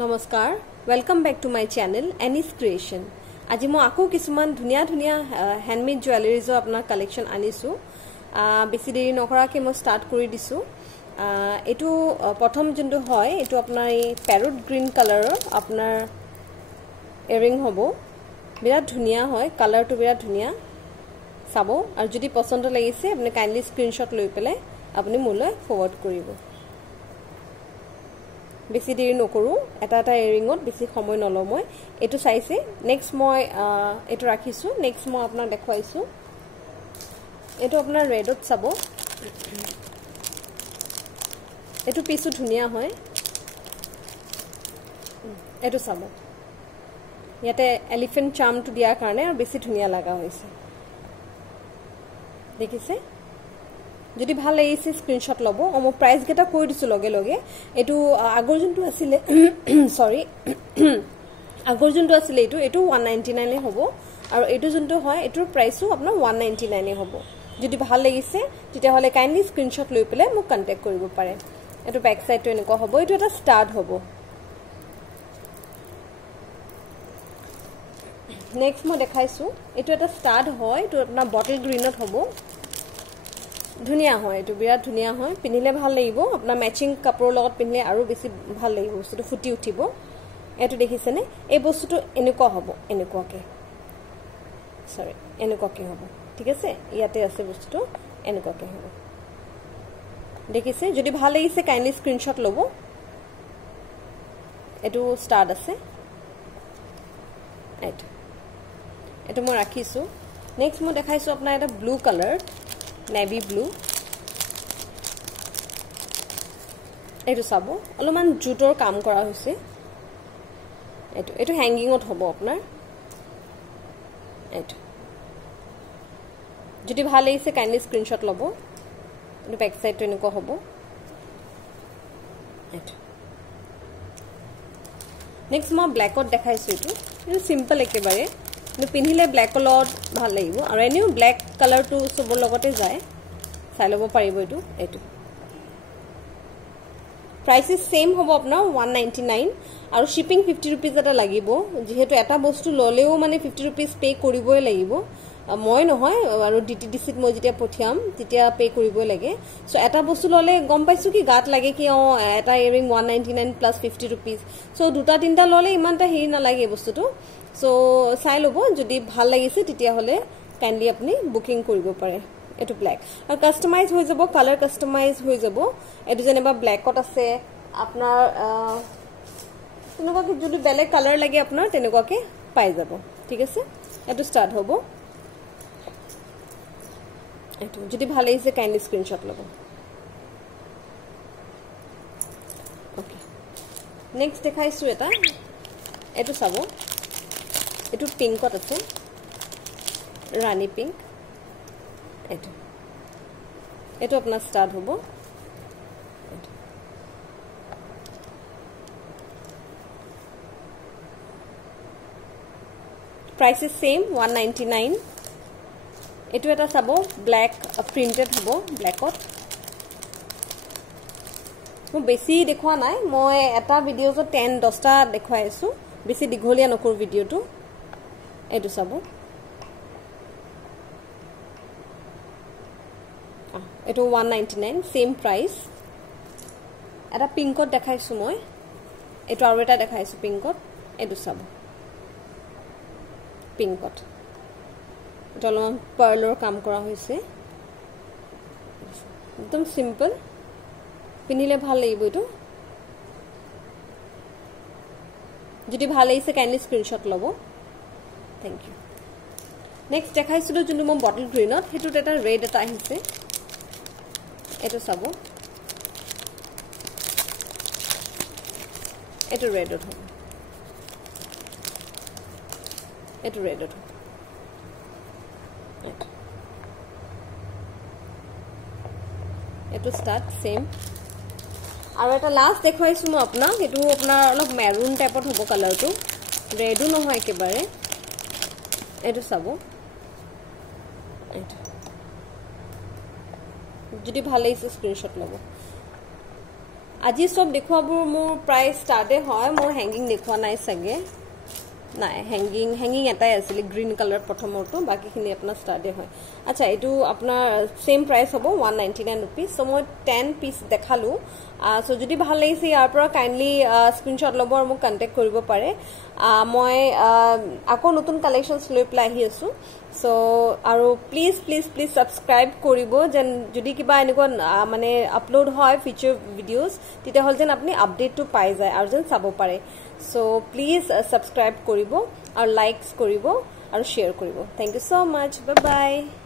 নমস্কাৰ welcome back to my channel Anis creation আজি মই আকৌ কিছুমান ধুনিয়া ধুনিয়া হ্যান্ডমেড জুৱেলাৰিজৰ আপোনাৰ কালেকশন আনিছো বেছি দেৰি নকৰাকৈ মই স্টাৰ্ট কৰি দিছো এটো প্ৰথম যোনটো হয় এটো আপোনাৰ এই প্যাৰট গ্ৰীন কালাৰৰ আপোনাৰ ইয়াৰিং হ'ব বিৰাট ধুনিয়া হয় কালাৰটো বিৰাট ধুনিয়া চাব আৰু যদি পছন্দ লাগিছে আপুনি কাইন্ডলি স্ক্ৰিনশ্বট লৈ পেলাই আপুনি মোলৈ ফৰৱাৰ্ড কৰিব বেছি দেৰি নকৰো এটা এটা ইয়াৰিংত বেছি সময় নলওঁ মই এটো চাইছে নেক্সট মই এটো ৰাখিছো নেক্সট মই আপোনাক দেখুৱাইছো এটো আপোনাৰ ৰেডত চাব এটো পিছু ধুনিয়া হয় এটো চাব ইয়াতে এলিফেন্ট চাৰ্মটো দিয়াৰ কাৰণে আৰু বেছি ধুনিয়া লাগা হৈছে দেখিছে যদি ভাল লাগিছে স্ক্ৰিনশ্বট লব মই প্ৰাইস গেটা কৈ দিছো লগে লগে এটো আগৰ জন্তু আছিল সৰি আগৰ জন্তু আছিল এটো 199 এ হ'ব আৰু এটো জন্তু হয় এটোৰ প্ৰাইসও আপোনাৰ 199 এ হ'ব যদি ভাল লাগিছে তেতিয়া হলে কাইন্ডলি স্ক্ৰিনশ্বট লৈ পেলাই মোক কন্টাক্ট কৰিব পাৰে এটো ব্যাক সাইডটো এনেকুৱা হ'ব এটো এটা স্টাৰ্ট হ'ব নেক্সট মই দেখাইছো এটো এটা স্টাৰ্ট হয় এটো আপোনাৰ বটল গ্ৰীনত হ'ব ধুনিয়া হয় এটো বিৰাট ধুনিয়া হয় পিনিলে ভাল লাগিব আপোনাৰ ম্যাচিং কাপোৰৰ লগত পিনলে আৰু বেছি ভাল লাগিব বস্তুটো ফুটি উঠিব এটো দেখিছেনে এই বস্তুটো এনেকুৱা হ'ব এনেকুৱাকে সৰি এনেকুৱাকে হ'ব ঠিক আছে ইয়াতে আছে বস্তুটো এনেকুৱাকে হ'ব দেখিছে যদি ভাল লাগিছে কাইন্ডলি স্ক্ৰিনশ্বট লব এটো স্টাৰ্ট আছে এটো মই ৰাখিছো নেক্সট মই দেখাইছো আপোনাৰ এটা ব্লু কালাৰ নেভি ব্লু এটো চাব অলমান জুটৰ কাম কৰা হৈছে এটো হ্যাঙ্গিংত হ'ব আপোনাৰ এটো যদি ভাল লাগিছে কাইন্ডলি স্ক্ৰিনশ্বট লব এটো ব্যাক সাইডটো এনেকুৱা হ'ব এটো নেক্সট মই ব্ল্যাকত দেখাইছো এটো সিম্পল একেবাৰে পিনিলে ব্ল্যাক কলত ভাল লাগিব আৰু এনিও ব্ল্যাক কালাৰটো সবৰ লগতে যায় চাই লব পাৰিব এটো প্ৰাইস সেম হ'ব আপোনাৰ 199 আৰু শিপিং 50 रुपीस এটা লাগিব যেহেতু এটা বস্তু ললেও মানে 50 रुपीस পে কৰিবই লাগিব মই নহয় আৰু ডিটিডিসিত মই যেতিয়া পঠিয়াম তেতিয়া পে কৰিবই লাগে সো এটা বস্তু ললে গম পাইছো কি গাত লাগে কি এটা ইয়াৰিং 199 প্লাস 50 रुपीस সো দুটা তিনটা ললে ইমানটা হেৰি না লাগে বস্তুটো সো চাই লব যদি ভাল লাগিছে তেতিয়া হলে কাইন্ডলি আপুনি বুকিং কৰিব পাৰে এটো ব্ল্যাক আৰু কাস্টমাইজ হৈ যাব কালাৰ কাস্টমাইজ হৈ যাব এটো যেনেবা ব্ল্যাকত আছে আপোনাৰ তেনেকুৱাকে যদি বেলেগ কালাৰ লাগে আপোনাৰ তেনেকুৱাকে পাই যাব ঠিক আছে এটো স্টাৰ্ট হ'ব এটো যদি ভাল লাগিছে কাইন্ডলি স্ক্ৰিনশ্বট লব ওকে নেক্সট দেখাইছো এটা এটো চাব এটো পিংকত আছে ৰাণী পিংক এটো আপোনাৰ স্টাৰ্ট হ'ব প্ৰাইস সেম 199 এটো এটা চাব ব্ল্যাক প্ৰিন্টেড হ'ব ব্ল্যাকত মই বেছি দেখুৱা নাই মই এটা ভিডিওত 10-10টা দেখুৱাইছো বেছি দীঘলীয়া নকৰ ভিডিওটো এটো চাব এটো 199 সেম প্ৰাইস এটা পিংকত দেখাইছো মই এটো আৰু এটা দেখাইছো পিংকত এটো চাব পিংকত এটো অলমান পাৰ্লৰ কাম কৰা হৈছে একদম সিম্পল পিনিলে ভাল লাগিব এটো যদি ভাল লাগিছে কাইন্ডলি স্ক্ৰিনশ্বট লব থ্যাংক ইউ নেক্সট দেখাইছিলো যোনটো মই বটল গ্ৰীনত হেতুত এটা ৰেড এটা আহিছে এটো চাব এটো ৰেডত হ'ব এটো ৰেডত হ'ব এটো স্টাৰ্ট সেম আৰু এটা লাষ্ট দেখুৱাইছো মই আপোনাক এটো আপোনাৰ অলপ মেৰুন টাইপত হ'ব কালাৰটো ৰেডো নহয় একেবাৰে এটো চাব এটো যদি ভাল লাগিছে স্ক্ৰিনশ্বট লব আজি সব দেখুৱাবোৰ মোৰ প্ৰায় ষ্টাৰ্টে হয় মোৰ হেংগিং দেখুৱা নাই চাগে নাই হেংগিং এটাই আছিল গ্ৰীণ কালাৰ প্ৰথমৰটো বাকিখিনি আপোনাৰ ষ্টাৰ্টে হয় আচ্ছা এটো আপোনাৰ সেম প্ৰাইস হ'ব 199 रुपीस সো মই 10 পিস দেখালো সো যদি ভাল লাগিছে ইয়াৰ পৰা কাইন্ডলি স্ক্ৰিনশ্বট ল'ব আৰু মোক কন্টাক্ট কৰিব পাৰে মই আকৌ নতুন কালেকশনছ লৈ প্লাই আহি আছো সো আৰু প্লিজ সাবস্ক্ৰাইব কৰিব যেন যদি কিবা এনেকুৱা মানে আপলোড হয় ফিচাৰ ভিডিওস তেতিয়া হল যেন আপুনি আপডেটটো পাই যায় আৰু যেন চাব পাৰে সো প্লিজ সাবস্ক্ৰাইব কৰিব আৰু লাইকস কৰিব আৰু শেয়াৰ কৰিব thank you so much bye by